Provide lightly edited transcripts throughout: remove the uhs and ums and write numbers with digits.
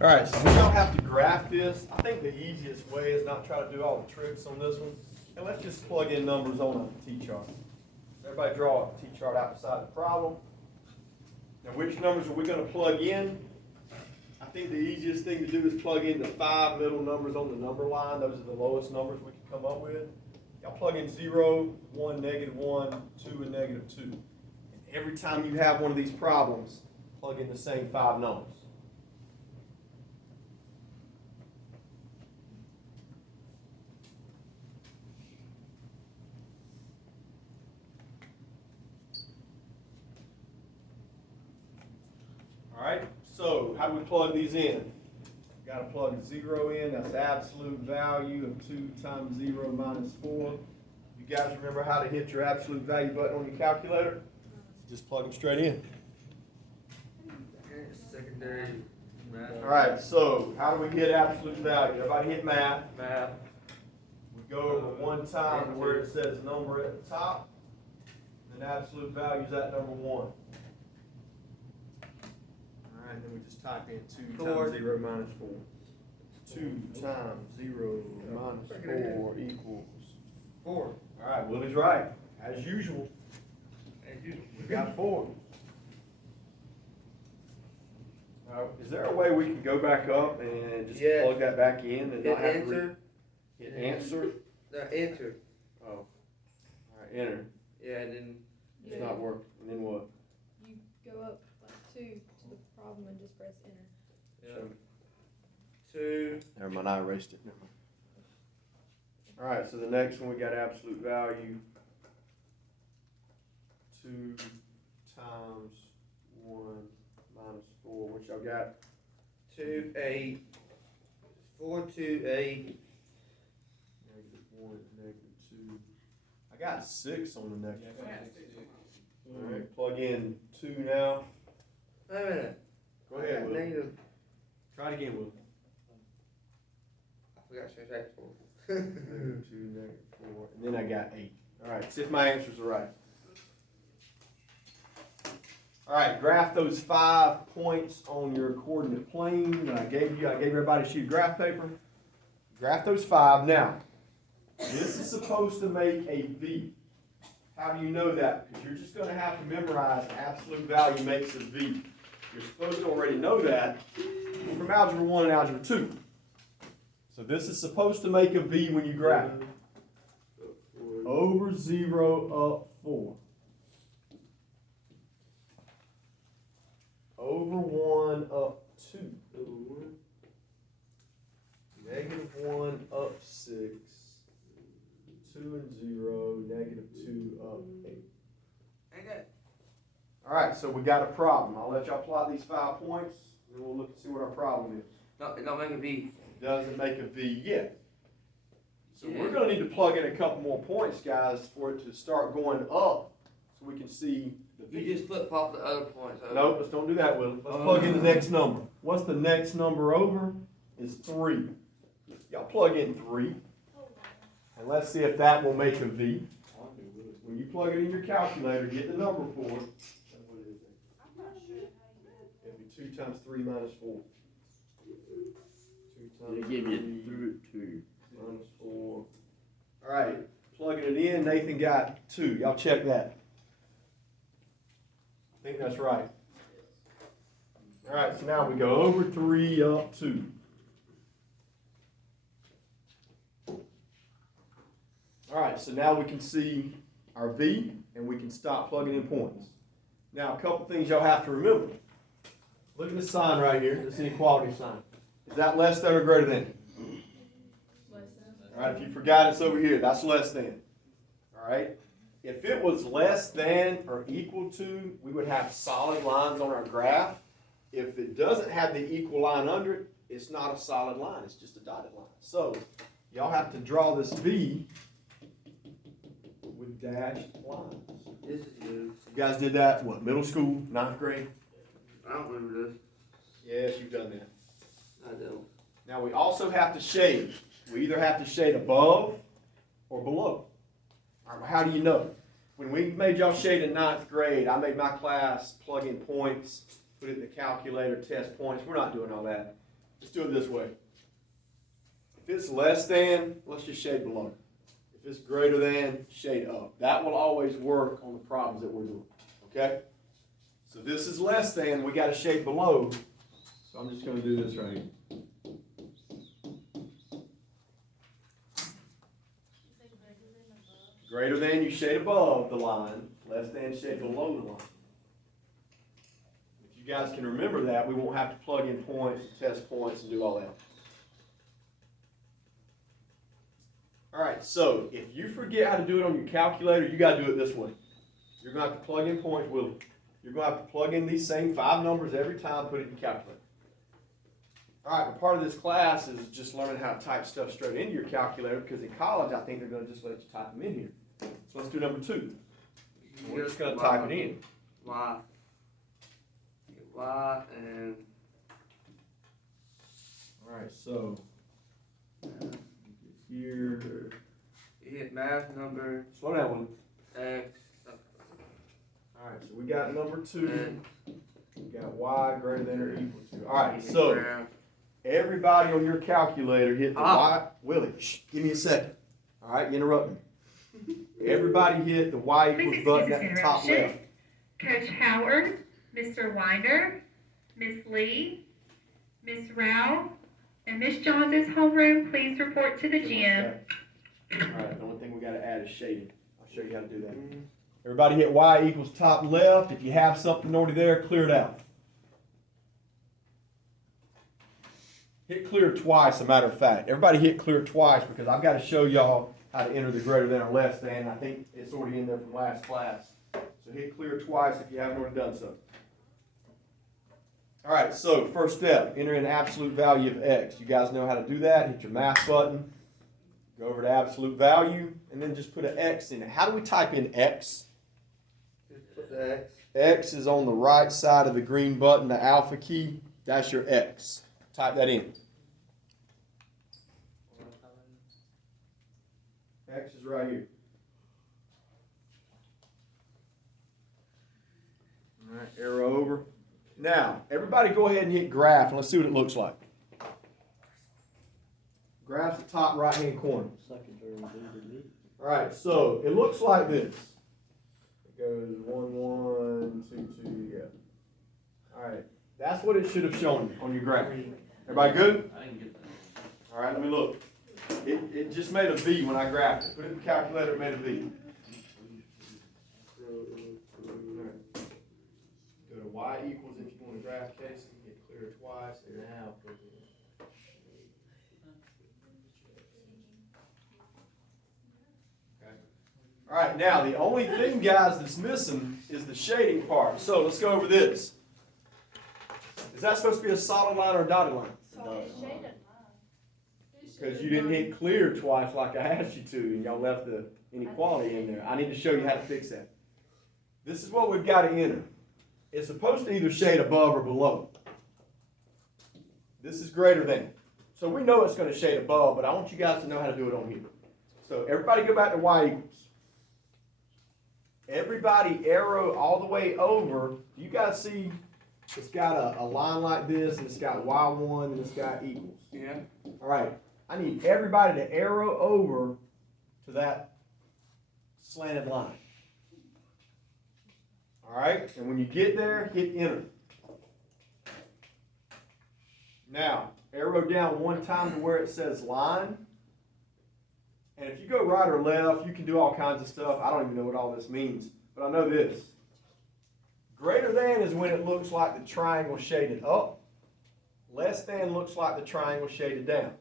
All right, so we don't have to graph this. I think the easiest way is not try to do all the tricks on this one. And let's just plug in numbers on a T-chart. So everybody draw a T-chart outside the problem. Now which numbers are we going to plug in? I think the easiest thing to do is plug in the 5 middle numbers on the number line. Those are the lowest numbers we can come up with. Y'all plug in 0, 1, -1, 2, and -2. And every time you have one of these problems, plug in the same 5 numbers. All right, so how do we plug these in? We've got to plug 0 in. That's the absolute value of 2 times 0 minus 4. You guys remember how to hit your absolute value button on your calculator? Just plug them straight in. Secondary math. All right, so how do we get absolute value? Everybody hit math. Math. We go over one time to where it says number at the top, and absolute value is at number 1. All right, then we just type in 2 times 0 minus 4. 2 times 0 minus 4 equals 4. All right, Willie's right, as usual. We got 4. Is there a way we can go back up and just plug that back in and not have to hit answer? No, answer. Oh. All right, enter. Yeah, and then It's not working. And then what? You go up like 2 to the problem and just press enter. yeah. 2. Never mind, I erased it. All right, so the next one we got absolute value. 2 times 1 minus 4. What y'all got? 2, 8. 4, 2, 8. -1, -2. I got 6 on the next one. All right, plug in 2 now. Wait a minute. Go ahead, Will. Negative. Try it again, Will. I forgot to change that for. -2, -4, and then I got 8. All right, see if my answers are right. All right, graph those 5 points on your coordinate plane that I gave you. I gave everybody a sheet of graph paper. Graph those 5. Now, this is supposed to make a V. How do you know that? Because you're just going to have to memorize absolute value makes a V. You're supposed to already know that from Algebra 1 and Algebra 2. So this is supposed to make a V when you graph it. Over 0, up 4. Over 1, up 2. -1, up 6. 2 and 0, -2, up 8. All right, so we got a problem. I'll let y'all plot these 5 points, and then we'll look and see what our problem is. No, it don't make a V. Doesn't make a V yet. So we're going to need to plug in a couple more points, guys, for it to start going up, so we can see the V. You just flip flop the other points. No, let's don't do that, Will. Let's plug in the next number. What's the next number over? Is 3. Y'all plug in 3. And let's see if that will make a V. When you plug it in your calculator, get the number for it. It'll be 2 times 3 minus 4. 2 times 3 minus 4. All right, plugging it in. Nathan got 2. Y'all check that. I think that's right. All right, so now we go over 3, up 2. All right, so now we can see our V, and we can stop plugging in points. Now, a couple things y'all have to remember. Look at this sign right here, this inequality sign. Is that less than or greater than? Less than. All right, if you forgot it's over here, that's less than. All right, if it was less than or equal to, we would have solid lines on our graph. If it doesn't have the equal line under it, it's not a solid line, it's just a dotted line. So, y'all have to draw this V with dashed lines. This is new. You guys did that, what, middle school, 9th grade? I don't remember this. Yes, you've done that. I don't. Now, we also have to shade. We either have to shade above or below. All right, how do you know? When we made y'all shade in 9th grade, I made my class plug in points, put it in the calculator, test points. We're not doing all that. let's do it this way. If it's less than, let's just shade below. If it's greater than, shade up. That will always work on the problems that we're doing, okay? So this is less than, we got a shade below. So I'm just gonna do this right here. Greater than, you shade above the line. Less than, shade below the line. If you guys can remember that, we won't have to plug in points, test points, and do all that. All right, so if you forget how to do it on your calculator, you got to do it this way. You're going to have to plug in points, Willie. You're going to have to plug in these same 5 numbers every time, put it in your calculator. All right, but part of this class is just learning how to type stuff straight into your calculator, because in college, I think they're going to just let you type them in here. So let's do number 2. We're just going to type it in. Y. Y and All right, so here. you hit math number Slow down, Willie. X. All right, so we got number 2. And We got y greater than or equal to. All right, so graph. everybody on your calculator hit the Ah. y. Willie, shh, give me a second. All right, you interrupt me. Everybody hit the y Please equals excuse button this at the top interruption. left. Coach Howard, Mr. Winder, Miss Lee, Miss Rao, and Miss Johns' homeroom, please report to the gym. All right, the only thing we got to add is shading. I'll show you how to do that. Everybody hit y equals top left. If you have something already there, clear it out. Hit clear twice, a matter of fact. Everybody hit clear twice because I've got to show y'all how to enter the greater than or less than. I think it's already in there from last class. So hit clear twice if you haven't already done so. All right, so first step, enter an absolute value of x. You guys know how to do that. Hit your math button. Go over to absolute value, and then just put an x in it. How do we type in x? Just put the X. X is on the right side of the green button, the alpha key. That's your x. Type that in. X is right here. All right, arrow over. Now, everybody go ahead and hit graph, and let's see what it looks like. Graph's the top right-hand corner. All right, so it looks like this. It goes 1, 1, 2, 2, yeah. All right, that's what it should have shown on your graph. Everybody good? I didn't get that. All right, let me look. It just made a V when I graphed it. Put it in the calculator, it made a V. Go to y equals if you want to graph case, and get clear twice, and now put it in. Okay. All right, now the only thing, guys, that's missing is the shading part. So let's go over this. Is that supposed to be a solid line or a dotted line? So it's shaded line. Because you didn't hit clear twice like I asked you to, and y'all left the inequality in there. I need to show you how to fix that. This is what we've got to enter. It's supposed to either shade above or below. This is greater than. So we know it's going to shade above, but I want you guys to know how to do it on here. So everybody go back to y equals. Everybody arrow all the way over. Do you guys see it's got a line like this, and it's got y1, and it's got equals? Yeah. All right. I need everybody to arrow over to that slanted line. All right, and when you get there, hit enter. Now, arrow down one time to where it says line. And if you go right or left, you can do all kinds of stuff. I don't even know what all this means, but I know this. Greater than is when it looks like the triangle shaded up. Less than looks like the triangle shaded down.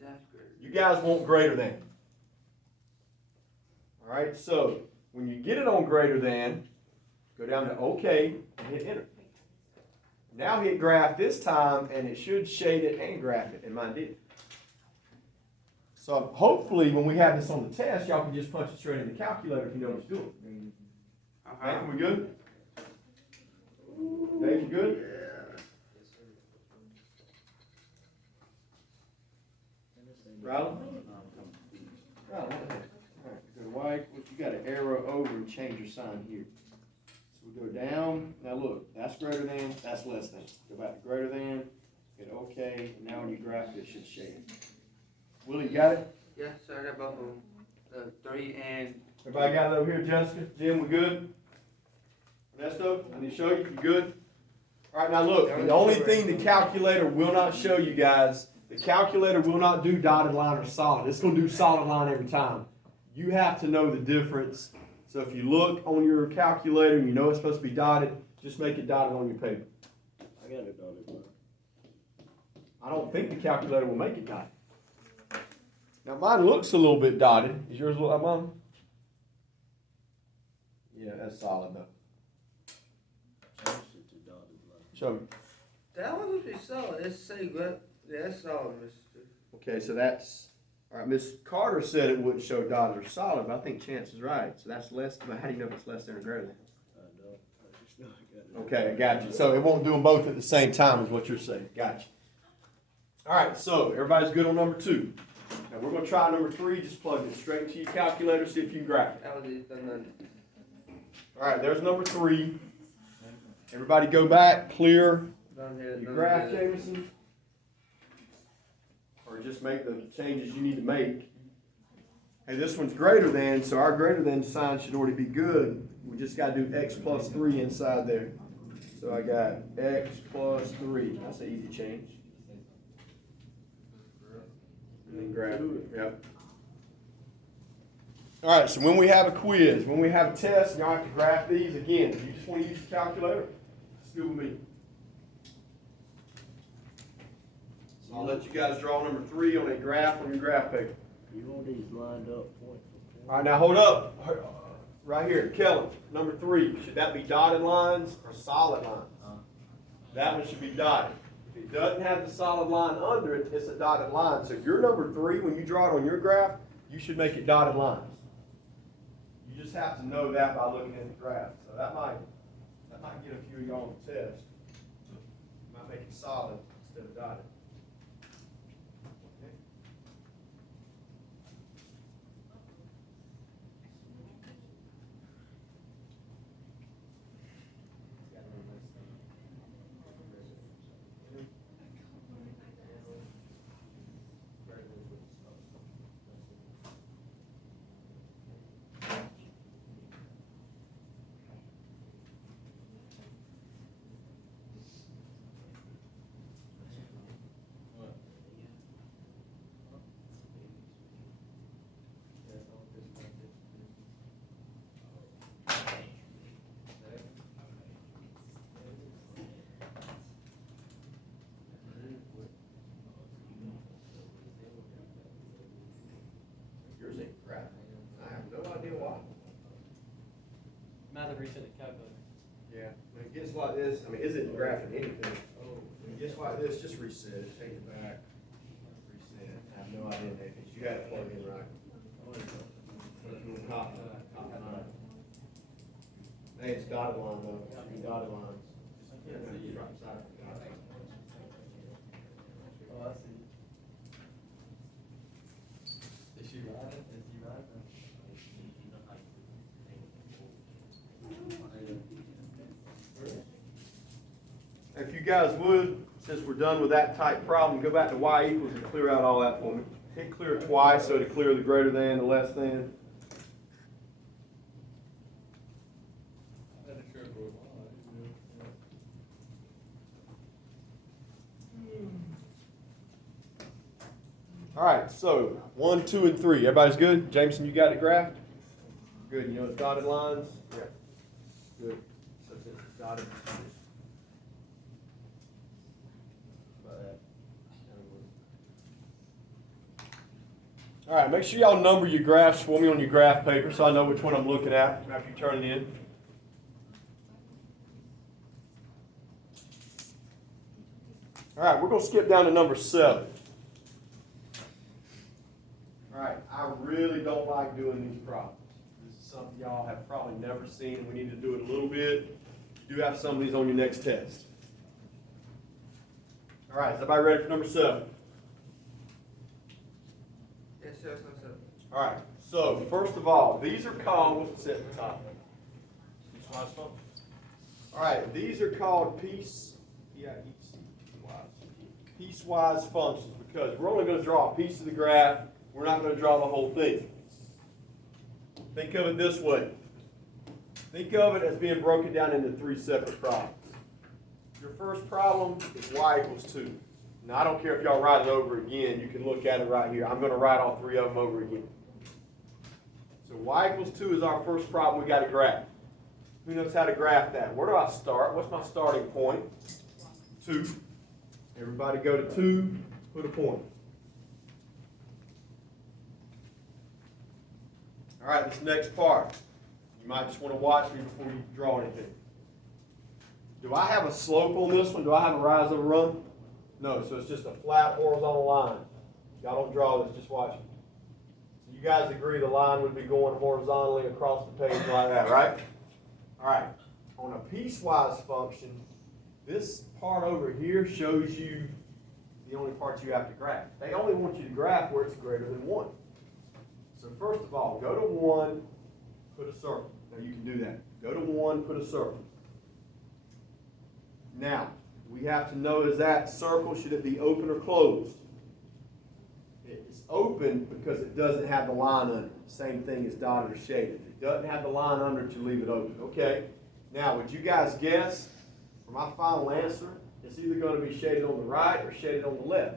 That's great. You guys want greater than. All right, so when you get it on greater than, go down to OK and hit enter. Now hit graph this time, and it should shade it and graph it, and mine did. So hopefully when we have this on the test, y'all can just punch it straight in the calculator if you know what you're doing. Nathan, we good? Dave, you good? Rylan? Rylan, all right, go to y equals, you got to arrow over and change your sign here. So we go down, now look, that's greater than, that's less than. Go back to greater than, hit okay, and now on your graph it should show you. Willie, you got it? Yes, sir, I got both of them. The 3 and. Everybody got it over here, Jessica? Jim, we good? Ernesto, I need to show you, you good? All right, now look, the only thing the calculator will not show you guys, the calculator will not do dotted line or solid. It's gonna do solid line every time. You have to know the difference. So if you look on your calculator and you know it's supposed to be dotted, just make it dotted on your paper. I got it dotted line. I don't think the calculator will make it dotted. Now mine looks a little bit dotted. Does yours look like mine? Yeah, that's solid though. Changed it to dotted line. Show me. That one would be solid. It's say good. Yeah, that's solid, Mr. Okay, so that's, all right, Miss Carter said it wouldn't show dotted or solid, but I think Chance is right. So that's less, but how do you know if it's less than or greater than? I know. I just know I got it. Okay, I got you. So it won't do them both at the same time is what you're saying. Got you. All right, so everybody's good on number 2. Now we're gonna try number 3. Just plug it straight into your calculator, see if you can graph it. That was it. Done. All right, there's number 3. Everybody go back, clear Done here. your done graph, here. Jameson. Or just make the changes you need to make. Hey, this one's greater than, so our greater than sign should already be good. We just gotta do x plus 3 inside there. So I got x plus 3. That's an easy change. And then graph it. Yep. All right, so when we have a quiz, when we have a test, y'all have to graph these again. If you just want to use your calculator, still with me. So I'll let you guys draw number 3 on a graph on your graph paper. You want these lined up point for point? All right, now hold up. Right here, Kellen, number 3. Should that be dotted lines or solid lines? That one should be dotted. If it doesn't have the solid line under it, it's a dotted line. So your number 3, when you draw it on your graph, you should make it dotted lines. You just have to know that by looking at the graph. So that might get a few of y'all on the test. Might make it solid instead of dotted. Okay. Yours ain't graph. I have no idea why. Might have reset the calculator. Yeah, when it gets like this, I mean, isn't graphing anything. When it gets like this, just reset it, take it back, reset. I have no idea, Nathan, you got it plugged in right. Copy, copy line. Hey, it's dotted line though, dotted lines. Yeah, it's right beside it, dotted line. Oh, I see. Is she right? Is he right? If you guys would, since we're done with that type problem, go back to y equals and clear out all that for me. Hit clear twice so to clear the greater than, the less than. All right, so 1, 2, and 3. Everybody's good? Jameson, you got it graphed? Good. You know it's dotted lines? Yeah. Good. So it's dotted. All right, make sure y'all number your graphs for me on your graph paper so I know which one I'm looking at after you turn it in. All right, we're going to skip down to number 7. All right, I really don't like doing these problems. This is something y'all have probably never seen, and we need to do it a little bit. You do have some of these on your next test. All right, is everybody ready for number 7? Yes, sir, sir, sir. All right, so first of all, these are called, what's it at the top? All right, these are called piece piecewise functions, because we're only gonna draw a piece of the graph, we're not gonna draw the whole thing. Think of it this way. Think of it as being broken down into 3 separate problems. Your first problem is y equals 2. Now, I don't care if y'all write it over again, you can look at it right here. I'm gonna write all 3 of them over again. So y equals 2 is our first problem we gotta graph. Who knows how to graph that? Where do I start? What's my starting point? 2. Everybody go to 2, put a point. All right, this next part. You might just want to watch me before you draw anything. Do I have a slope on this one? Do I have a rise over run? No, so it's just a flat horizontal line. Y'all don't draw this, just watch it. So you guys agree the line would be going horizontally across the page like that, right? All right, on a piecewise function, this part over here shows you the only part you have to graph. They only want you to graph where it's greater than 1. So first of all, go to 1, put a circle. Now you can do that. Go to 1, put a circle. Now, we have to know, is that circle, should it be open or closed? It's open because it doesn't have the line under it. Same thing as dotted or shaded. If it doesn't have the line under it, you leave it open. Okay. Now, would you guys guess, for my final answer, it's either going to be shaded on the right or shaded on the left?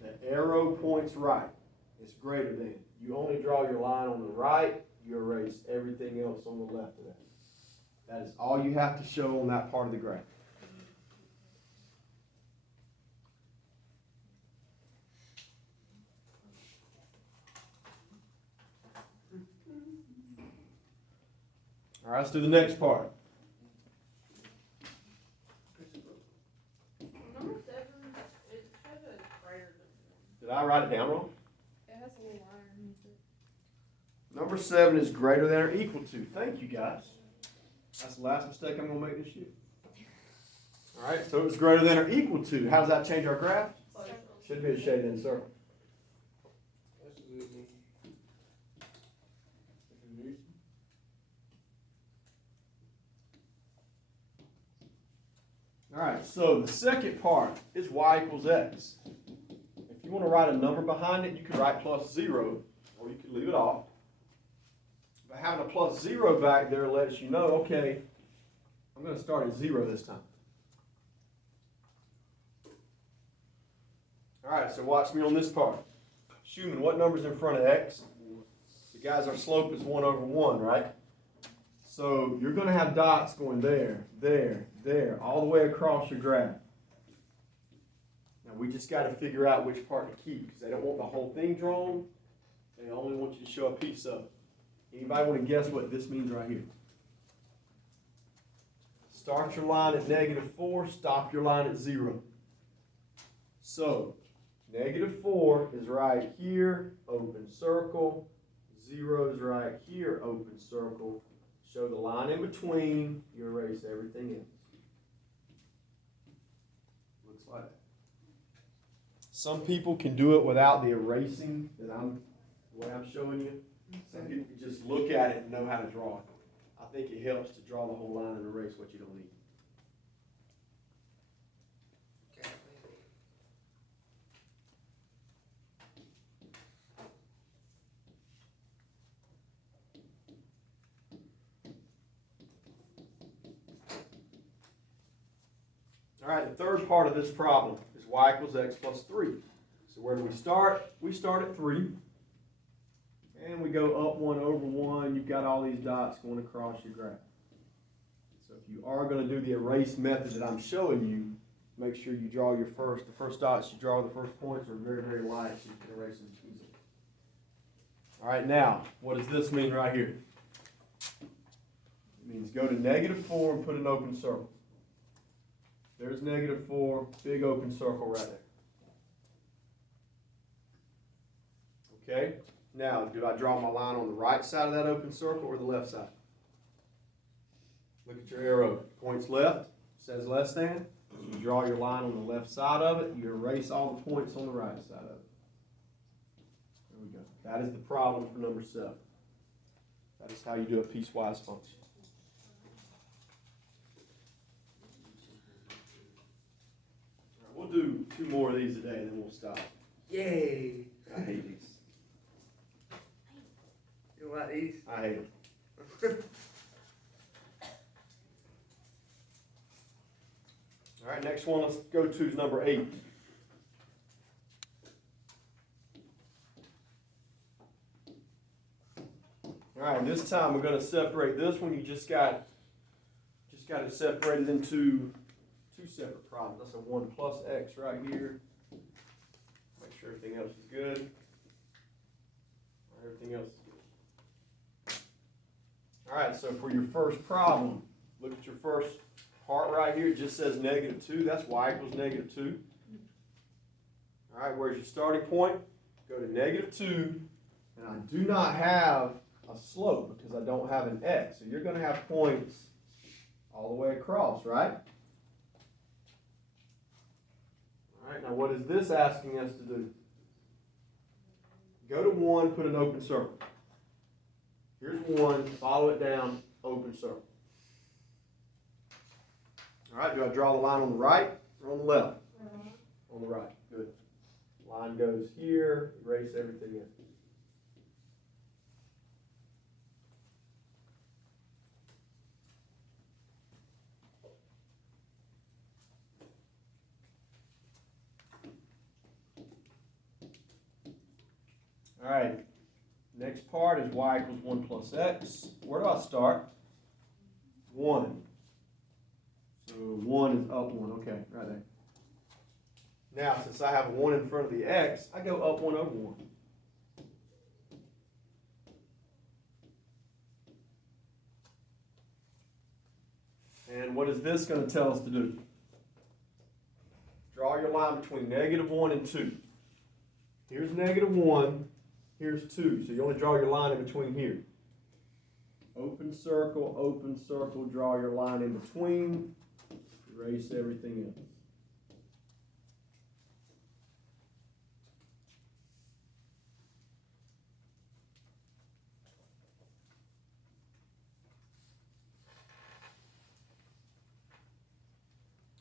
The arrow points right. It's greater than. You only draw your line on the right, you erase everything else on the left of that. That is all you have to show on that part of the graph. All right, let's do the next part. Number 7, it says it's greater than Did I write it down wrong? 1. It has a little line underneath it. Number 7 is greater than or equal to. Thank you, guys. That's the last mistake I'm going to make this year. All right, so it was greater than or equal to. How does that change our graph? Should be a shaded in circle. All right, so the second part is y equals x. If you want to write a number behind it, you could write plus 0, or you could leave it off. But having a plus 0 back there lets you know, okay, I'm going to start at 0 this time. All right, so watch me on this part. Schumann, what number's in front of x? So guys, our slope is 1 over 1, right? So you're going to have dots going there, there, there, all the way across your graph. Now we just got to figure out which part to keep, because they don't want the whole thing drawn. They only want you to show a piece of it. Anybody want to guess what this means right here? Start your line at -4, stop your line at 0. So, -4 is right here, open circle. 0 is right here, open circle. Show the line in between, you erase everything else. Looks like that. Some people can do it without the erasing the way I'm showing you. Some people can just look at it and know how to draw it. I think it helps to draw the whole line and erase what you don't need. All right, the third part of this problem is y equals x plus 3. So where do we start? We start at 3. And we go up 1 over 1. You've got all these dots going across your graph. So if you are going to do the erase method that I'm showing you, make sure you draw the first dots you draw, the first points are very, very light so you can erase them easily. All right, now, what does this mean right here? It means go to -4 and put an open circle. There's -4, big open circle right there. Okay? Now, do I draw my line on the right side of that open circle or the left side? Look at your arrow. Points left, says less than. You draw your line on the left side of it, you erase all the points on the right side of it. There we go. That is the problem for number 7. That is how you do a piecewise function. We'll two more of these today, and then we'll stop. Yay. I hate these. You like these? I hate them. All right, next one, let's go to is number 8. All right, this time we're going to separate this one. You just got it separated into two separate problems. That's a 1 plus x right here. Make sure everything else is good. Everything else is good. All right, so for your first problem, look at your first part right here. It just says -2. That's y equals -2. All right, where's your starting point? Go to -2, and I do not have a slope because I don't have an x. So you're going to have points all the way across, right? All right, now what is this asking us to do? Go to 1, put an open circle. Here's 1, follow it down, open circle. All right, do I draw the line on the right or on the left? On the right, good. Line goes here, erase everything in. All right, next part is y equals 1 plus x. Where do I start? 1. So 1 is up 1, okay, right there. Now, since I have a 1 in front of the x, I go up 1 over 1. And what is this going to tell us to do? Draw your line between -1 and 2. Here's -1, here's 2. So you only draw your line in between here. Open circle, draw your line in between, erase everything else.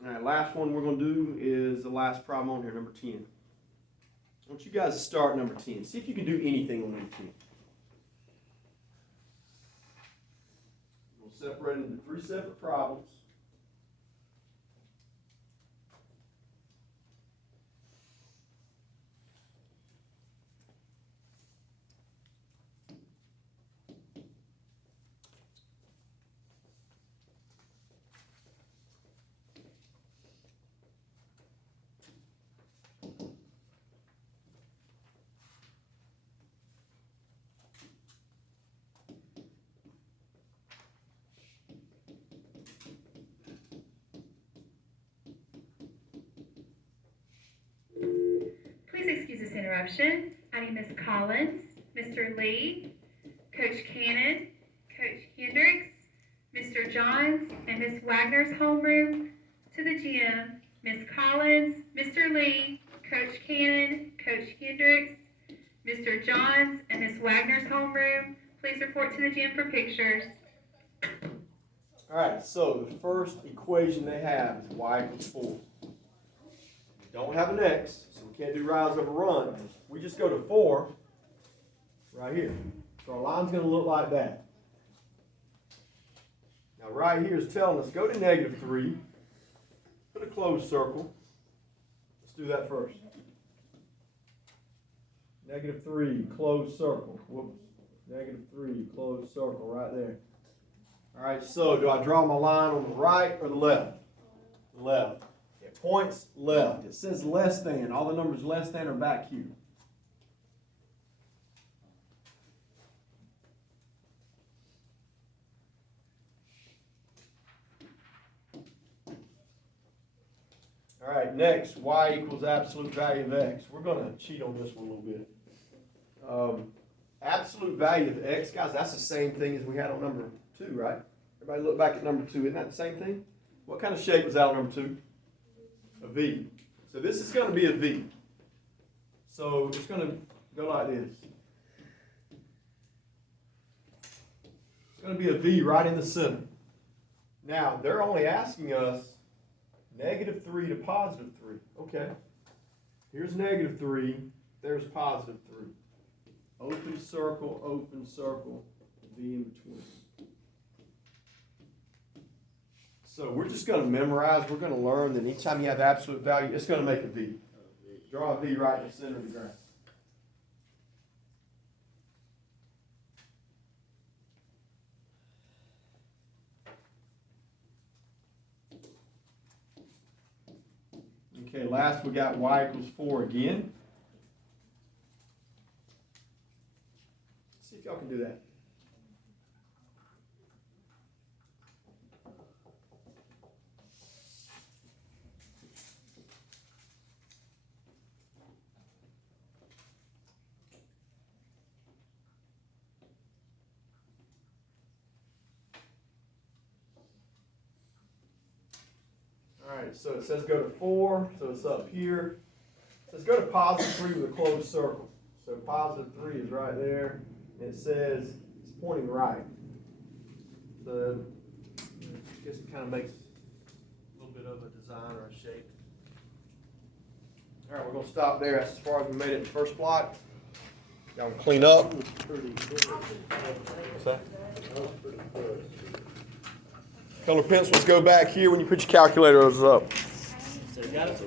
All right, last one we're going to do is the last problem on here, number 10. I want you guys to start number 10. See if you can do anything on number 10. We'll separate it into 3 separate problems. Please excuse this interruption. I need Ms. Collins, Mr. Lee, Coach Cannon, Coach Hendricks, Mr. Johns, and Ms. Wagner's homeroom to the gym. Ms. Collins, Mr. Lee, Coach Cannon, Coach Hendricks, Mr. Johns, and Ms. Wagner's homeroom, please report to the gym for pictures. All right, so the first equation they have is y equals 4. We don't have an x, so we can't do rise over run. We just go to 4 right here. So our line's going to look like that. Now right here is telling us go to -3, put a closed circle. Let's do that first. -3, closed circle. Whoops. -3, closed circle right there. All right, so do I draw my line on the right or the left? Left. It points left. It says less than. All the numbers less than are back here. All right, next, y equals absolute value of x. We're going to cheat on this one a little bit. Absolute value of x, guys, that's the same thing as we had on number 2, right? Everybody look back at number 2. Isn't that the same thing? What kind of shape was that on number 2? A V. So this is going to be a V. So it's going to go like this. It's going to be a V right in the center. Now, they're only asking us -3 to +3. Okay. Here's -3, there's +3. Open circle, V in between. So we're just gonna memorize, we're gonna learn that anytime you have absolute value, it's gonna make a V. Draw a V right in the center of the graph. Okay, last we got y equals 4 again. Let's see if y'all can do that. Alright, so it says go to 4, so it's up here. It says go to +3 with a closed circle. So +3 is right there. And it says it's pointing right. So I guess it kind of makes a little bit of a design or a shape. Alright, we're going to stop there. That's as far as we made it in the first block. Y'all can clean up. Pretty good. What's that? That was pretty good. Color pencils go back here when you put your calculators up. So you got it?